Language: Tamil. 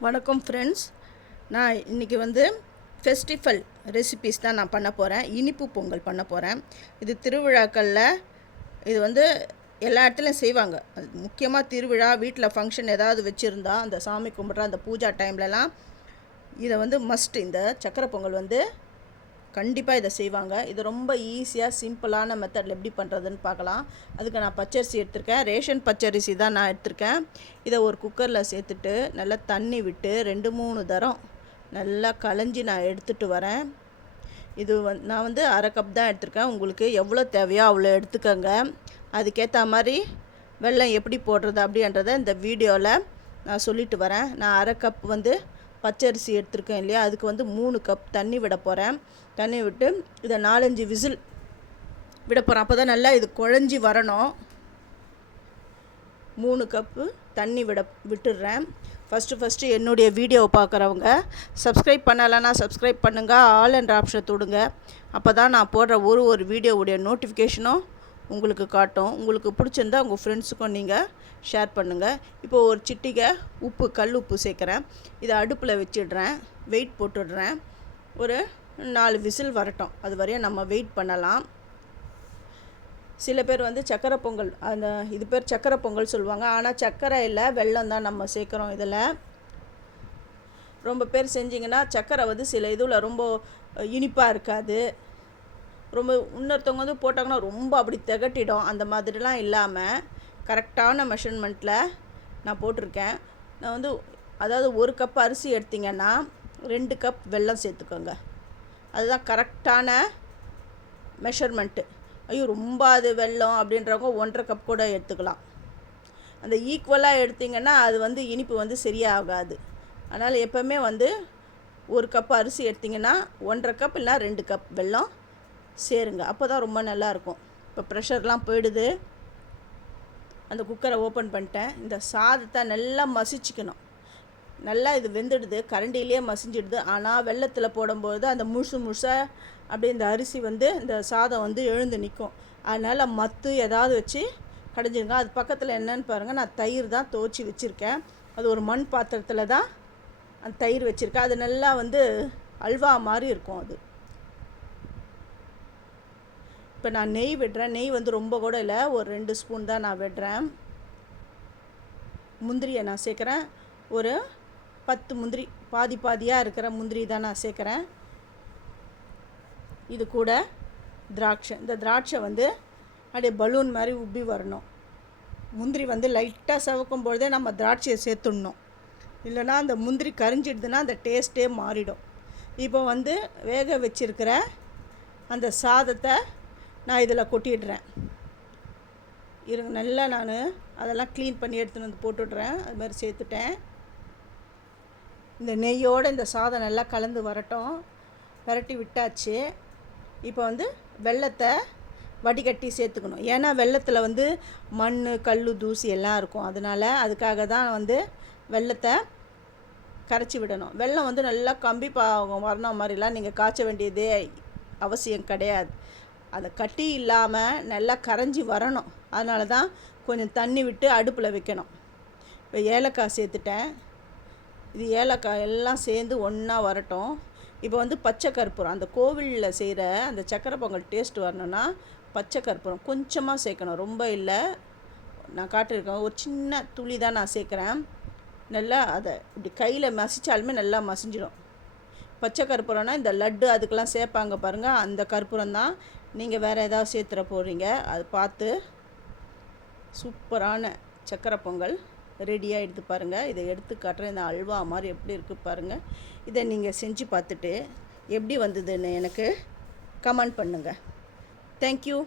வணக்கம் ஃப்ரெண்ட்ஸ் நான் இன்றைக்கி வந்து ஃபெஸ்டிவல் ரெசிபீஸ் தான் நான் பண்ண போகிறேன் இனிப்பு பொங்கல் பண்ண போகிறேன் இது திருவிழாக்களில் இது வந்து எல்லா இடத்துலையும் செய்வாங்க. அது முக்கியமாக திருவிழா வீட்டில் ஃபங்க்ஷன் ஏதாவது வச்சுருந்தா அந்த சாமி கும்பிட்ற அந்த பூஜா டைம்லலாம் இதை வந்து மஸ்ட் இந்த சக்கரை பொங்கல் வந்து கண்டிப்பாக இதை செய்வாங்க. இது ரொம்ப ஈஸியாக சிம்பிளான மெத்தடில் எப்படி பண்ணுறதுன்னு பார்க்கலாம். அதுக்கு நான் பச்சரிசி எடுத்திருக்கேன். ரேஷன் பச்சரிசி தான் நான் எடுத்திருக்கேன். இதை ஒரு குக்கரில் சேர்த்துட்டு நல்லா தண்ணி விட்டு ரெண்டு மூணு தரம் நல்லா களைஞ்சி நான் எடுத்துகிட்டு வரேன். இது வந் நான் வந்து அரை கப் தான் எடுத்திருக்கேன். உங்களுக்கு எவ்வளோ தேவையோ அவ்வளோ எடுத்துக்கோங்க. அதுக்கேற்ற மாதிரி வெள்ளம் எப்படி போடுறது அப்படின்றத இந்த வீடியோவில் நான் சொல்லிட்டு வரேன். நான் அரை கப் வந்து பச்சரிசி எடுத்திருக்கேன் இல்லையா? அதுக்கு வந்து மூணு கப் தண்ணி விட போகிறேன் தண்ணி விட்டு இதை நாலஞ்சு விசில் விட போகிறேன் அப்போ தான் நல்லா இது குழஞ்சி வரணும். மூணு கப்பு தண்ணி விட விட்டுடுறேன். ஃபஸ்ட்டு ஃபஸ்ட்டு என்னுடைய வீடியோவை பார்க்குறவங்க சப்ஸ்கிரைப் பண்ணலைன்னா சப்ஸ்கிரைப் பண்ணுங்கள் ஆல் என்ற ஆப்ஷனை தொடுங்க. அப்போ தான் நான் போடுற ஒரு ஒரு வீடியோவுடைய நோட்டிஃபிகேஷனும் உங்களுக்கு காட்டும். உங்களுக்கு பிடிச்சிருந்தா உங்கள் ஃப்ரெண்ட்ஸுக்கும் நீங்கள் ஷேர் பண்ணுங்கள் இப்போ ஒரு சிட்டிகை உப்பு கல் உப்பு சேர்க்குறேன். இதை அடுப்பில் வச்சிடுறேன். வெயிட் போட்டுடுறேன். ஒரு நாலு விசில் வரட்டும். அது வரையும் நம்ம வெயிட் பண்ணலாம். சில பேர் வந்து சக்கரை பொங்கல் அந்த இது பேர் சக்கரை பொங்கல் சொல்லுவாங்க. ஆனால் சக்கரை இல்லை வெள்ளம் தான் நம்ம சேர்க்குறோம் இதில். ரொம்ப பேர் செஞ்சிங்கன்னா சக்கரை வந்து சில இதில் ரொம்ப இனிப்பாக இருக்காது. ரொம்ப இன்னொருத்தவங்க வந்து போட்டாங்கன்னா ரொம்ப அப்படி திகட்டிடும். அந்த மாதிரிலாம் இல்லாமல் கரெக்டான மெஷர்மெண்ட்டில் நான் போட்டிருக்கேன். நான் வந்து அதாவது ஒரு கப் அரிசி எடுத்திங்கன்னா ரெண்டு கப் வெல்லம் சேர்த்துக்கோங்க. அதுதான் கரெக்டான மெஷர்மெண்ட்டு ஐயோ ரொம்ப அது வெல்லம் அப்படின்றவங்க ஒன்றரை கப் கூட எடுத்துக்கலாம். அந்த ஈக்குவலாக எடுத்திங்கன்னா அது வந்து இனிப்பு வந்து சரியாகாது. அதனால் எப்போவுமே வந்து ஒரு கப் அரிசி எடுத்திங்கன்னா ஒன்றரை கப் இல்லைனா ரெண்டு கப் வெல்லம் சேருங்க. அப்போ தான் ரொம்ப நல்லாயிருக்கும் இப்போ ப்ரெஷர்லாம் போயிடுது. அந்த குக்கரை ஓப்பன் பண்ணிட்டேன். இந்த சாதத்தை நல்லா மசிச்சுக்கணும். நல்லா இது வெந்துடுது. கரண்டிலேயே மசிஞ்சிடுது. ஆனால் வெள்ளத்தில் போடும்போது அந்த முழுசு முழுசாக அப்படியே இந்த அரிசி வந்து இந்த சாதம் வந்து எழுந்து நிற்கும் அதனால் மத்து ஏதாவது வச்சு கடைஞ்சிருங்க. அது பக்கத்தில் என்னன்னு பாருங்கள் நான் தயிர் தான் துவச்சி வச்சுருக்கேன். அது ஒரு மண் பாத்திரத்தில் தான் அந்த தயிர் வச்சுருக்கேன். அது நல்லா வந்து அல்வா மாதிரி இருக்கும் அது. இப்போ நான் நெய் விடுறேன் நெய் வந்து ரொம்ப கூட இல்லை. ஒரு ரெண்டு ஸ்பூன் தான் நான் விடுறேன் முந்திரியை நான் சேர்க்குறேன். ஒரு பத்து முந்திரி பாதி பாதியாக இருக்கிற முந்திரி தான் நான் சேர்க்குறேன். இது கூட திராட்சை. இந்த திராட்சை வந்து அப்படியே பலூன் மாதிரி உப்பி வரணும். முந்திரி வந்து லைட்டாக சவக்கும் பொழுதே நம்ம திராட்சையை சேர்த்துடணும். இல்லைனா அந்த முந்திரி கரிஞ்சிடுதுன்னா அந்த டேஸ்ட்டே மாறிடும். இப்போ வந்து வேக வச்சிருக்கிற அந்த சாதத்தை நான் இதில் கொட்டிடுறேன். இருங்க நல்லா நான் அதெல்லாம் க்ளீன் பண்ணி எடுத்துன்னு வந்து போட்டுடுறேன். அது மாதிரி சேர்த்துட்டேன். இந்த நெய்யோடு இந்த சாதம் நல்லா கலந்து வரட்டும். பரட்டி விட்டாச்சு. இப்போ வந்து வெள்ளத்தை வடிகட்டி சேர்த்துக்கணும். ஏன்னா வெள்ளத்தில் வந்து மண் கல் தூசி எல்லாம் இருக்கும். அதனால் அதுக்காக தான் வந்து வெள்ளத்தை கரைச்சி விடணும். வெள்ளம் வந்து நல்லா கம்பி பாகம் வரணும் மாதிரிலாம் நீங்கள் காய்ச்ச வேண்டியதே அவசியம் கிடையாது. அதை கட்டி இல்லாமல் நல்லா கரைஞ்சி வரணும். அதனால தான் கொஞ்சம் தண்ணி விட்டு அடுப்பில் வைக்கணும். இப்போ ஏலக்காய் சேர்த்துட்டேன். இது ஏலக்காய் எல்லாம் சேர்ந்து ஒன்றா வரட்டும். இப்போ வந்து பச்சை கற்பூரம் அந்த கோவிலில் செய்கிற அந்த சக்கரை பொங்கல் டேஸ்ட் வரணும்னா பச்சை கற்பூரம் கொஞ்சமாக சேர்க்கணும். ரொம்ப இல்லை. நான் காட்டியிருக்கேன் ஒரு சின்ன துளி தான் நான் சேர்க்குறேன். நல்லா அதை இப்படி கையில் மசித்தாலுமே நல்லா மசிஞ்சிடும் பச்சை கற்பூரம்னா இந்த லட்டு அதுக்கெல்லாம் சேர்ப்பாங்க பாருங்கள் அந்த கற்பூரம் தான் நீங்கள் வேறு ஏதாவது சேர்த்துற போகிறீங்க அது பார்த்து சூப்பரான சக்கரை பொங்கல் ரெடியாக எடுத்து பாருங்கள் இதை எடுத்து காட்டுறேன். இந்த அல்வா மாதிரி எப்படி இருக்குது பாருங்கள் இதை நீங்கள் செஞ்சு பார்த்துட்டு எப்படி வந்ததுன்னு எனக்கு கமெண்ட் பண்ணுங்கள் தேங்க்யூ